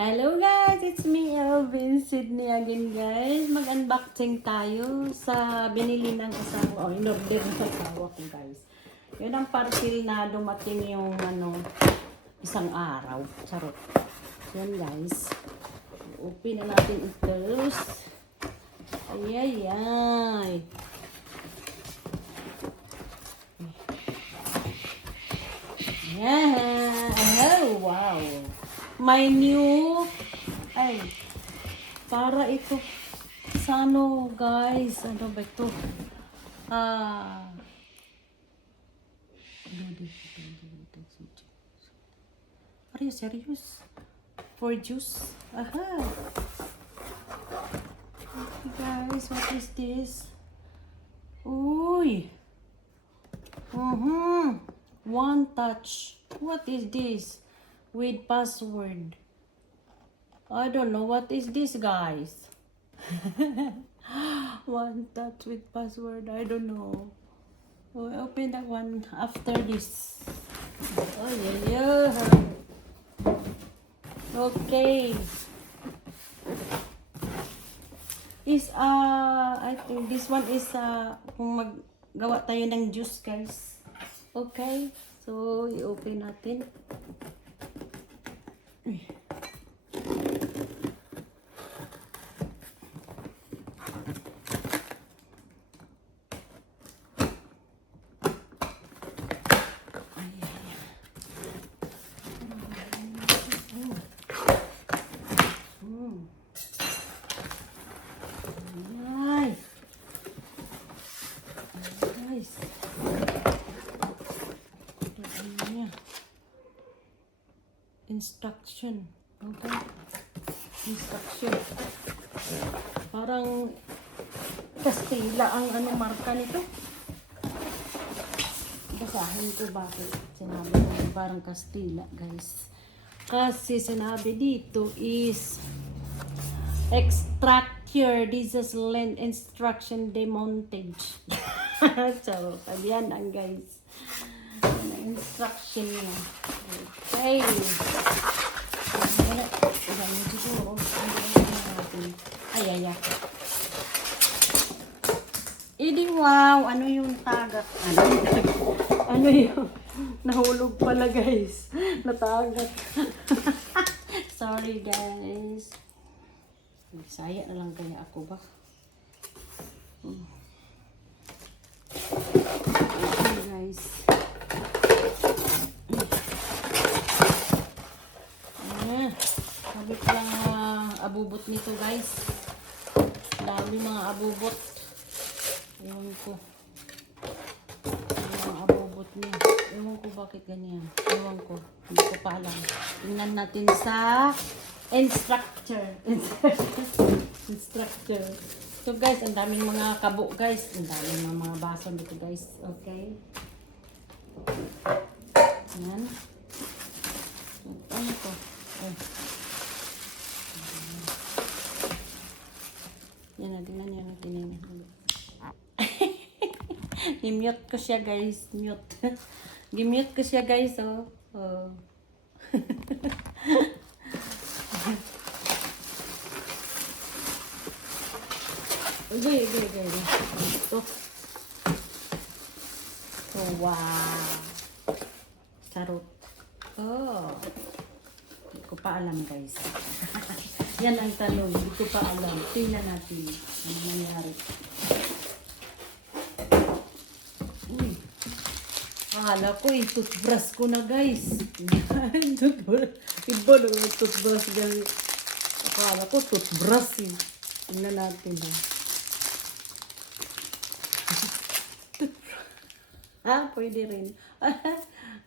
Hello guys, it's me, Elvin Sydney again guys. Mag-unboxing tayo sa binili ng asawa. Oh, in-order ng asawa ko guys. Yun ang parcel na dumating yung isang araw. Charot. Yan guys. Open na natin ito. Ay. Yeah. Oh, wow. My new, para ito sa guys, ano ba ito? Are you serious? For juice? Aha! Guys, what is this? Uy! One touch. What is this? With password. I don't know what is this guys. One touch with password. I don't know. We'll open that one after this. Oh yeah. Okay. I think this one is kung maggawa tayo ng juice guys. Okay. So i-open natin. Instruction. Okay. Instruction. Parang Kastila ang marka nito. Basahin ko bakit sinabi ko parang Kastila guys. Kasi sinabi dito is extractor. This is land instruction demontage. So, yan ang guys. Instruction niya. Okay. Ay. Idi wow, ano yung tagak? Ano yung nahulog pala guys. Natagak. Sorry guys. Saya na lang kaya ako ba? Okay guys. Sabi ko lang abubot nito guys. Dami mga abubot. Ewan ko. Mga abubot niya. Ewan ko bakit ganyan. Ewan ko. Hindi ko pa alam. Tingnan natin sa instructor. Instructor. So guys, ang daming mga kabo guys. Ang daming mga baso dito guys. Okay. Yan. Ano to? Yan na, tingnan niya natin. I-mute ko siya guys. Mute. Gi-mute ko siya guys. Oh. Okay. Ito. Oh, wow. Charot. Oh. Hindi ko pa alam guys. Yan ang tanong. Hindi ko pa alam. Tingnan natin. Ano nangyari. Uy. Akala ko yung toothbrush ko na guys. Toothbrush. Iba na yung toothbrush guys. Akala ko toothbrush eh. Tingnan natin ha. Pwede rin.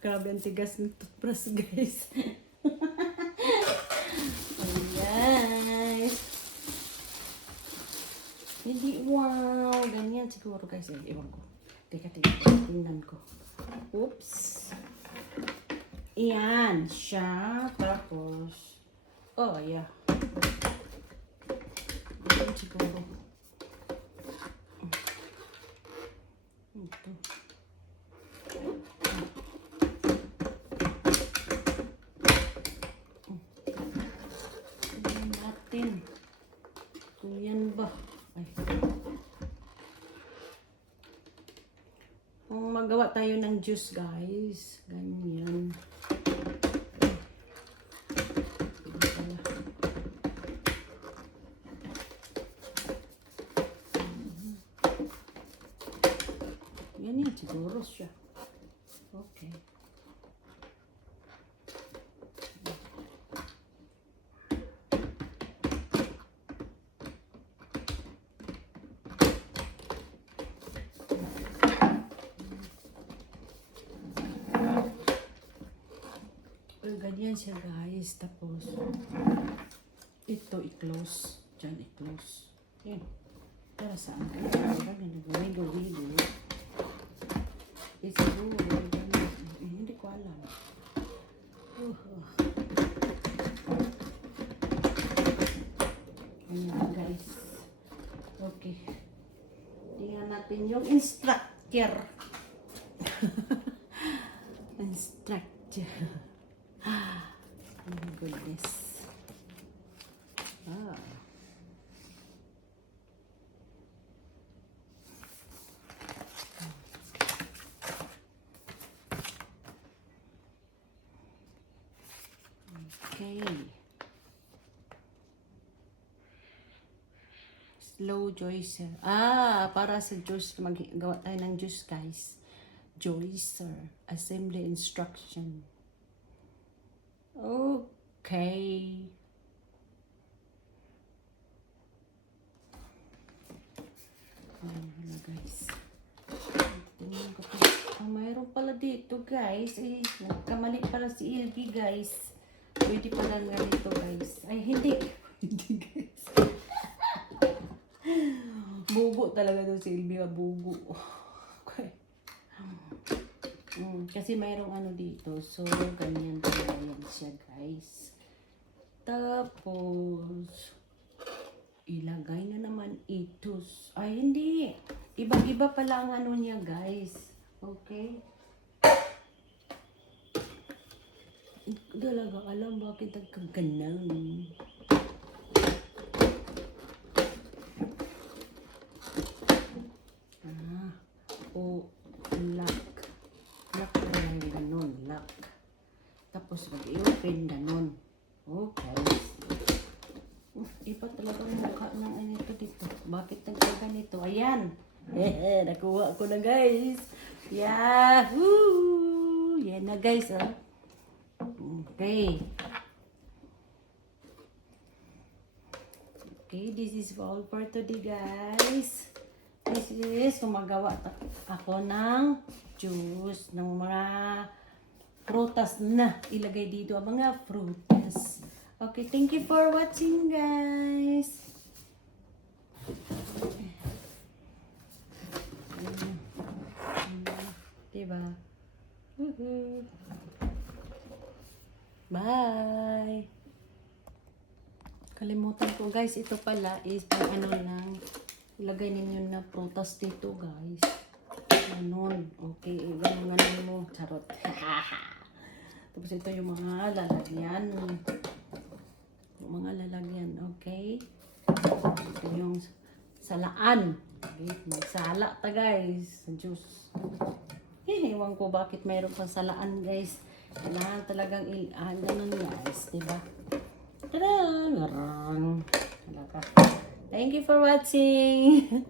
Grabe ang tigas ng toothbrush guys. Guys. Hindi, wow. Ganyan siguro guys. Ewan ko. Teka. Tingnan ko. Oops. Iyan siya. Tapos. Oh, yeah. Ganyan siguro. Ito. Gagawa tayo ng juice, guys. Ganyan. Yan yun, siguro siya. Okay. Ganyan siya, guys. Tapos, ito i-close. Diyan i-close. Yan. Para saan? Gawin. Siguro. Hindi ko alam. Ayan, guys. Okay. Tingnan natin yung instructor. Instructor. Oh my goodness. Ah. Okay. Slow juicer. Para sa juice, magawa tayo ng juice, guys. Juicer. Assembly instruction. Okay. Ayan, guys. Tingnan ko pa. Mayroon pala dito, guys. Nagkamali pala si Ilgi, guys. Pwede pala ganito, guys. Ay, hindi. Hindi, guys. Bugo talaga doon si Ilgi. Bugo. Okay. Kasi mayroong ano dito. So, ganyan talaga yan siya, guys. Tapos, ilagay na naman ito. Ay, hindi. Iba-iba pala ang ano niya, guys. Okay? Hindi talaga alam bakit nagkaganan. Lock. Lock na lang ganun. Lock. Tapos mag-i-open ganun. Okay. Iba talaga ang mukha ng ano ito dito. Bakit nagkaganito? Ayan. Nakuha ko na, guys. Yahoo! Yan na, guys. Okay. Okay, this is all for today, guys. This is gumagawa ako ng juice ng mga prutas na ilagay dito ang mga prutas. Okay, thank you for watching, guys. Diba? Woohoo! Bye! Kalimutan ko, guys. Ito pala is pang ano lang. Ilagay ninyo na prutas dito, guys. Ganon. Okay. Ganon mo. Charot. Tapos ito yung mga lalagyan. Yung mga lalagyan. Okay. Ito yung salaan. Okay. Magsala ta, guys. Sa juice. Ewan ko bakit mayroon pang salaan, guys. Kailangan talagang ganun, guys. Diba? Tada! Thank you for watching.